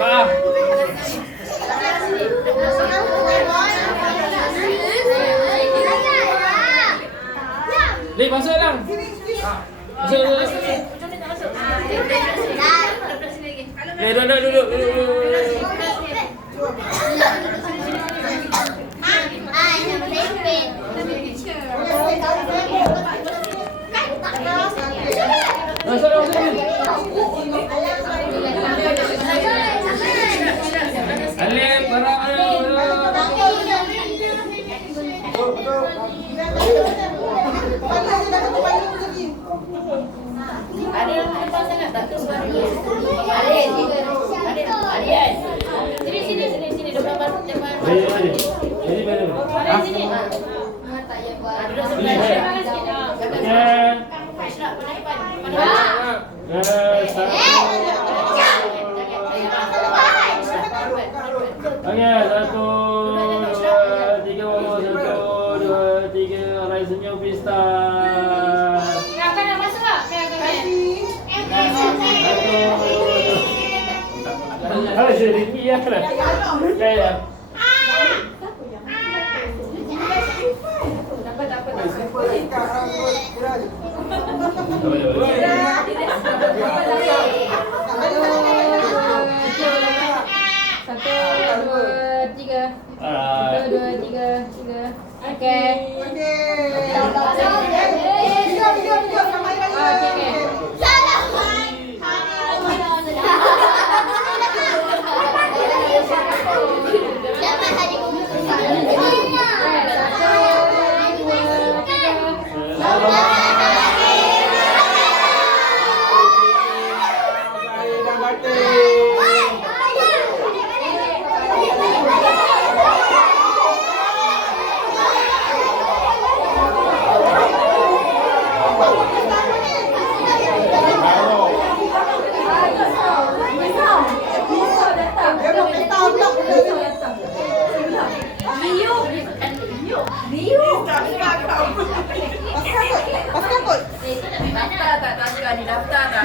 Pa. Leh, masuk lang. Masuk. Leh, duduk. Masuk. Alif, barang. Ada yang lepas sangat tak tu suaranya. Ada. Sini depan. Ini mana? Sini. Tak ya buat. Ada sebelah. Ishraq pada depan. Okey, 1, 2, 3, 1, 2, 3, Rai senyum pista. Kakak nak masuk tak? Ada sedikit ya kan? Kayak. Daftar tak? Daftar tak?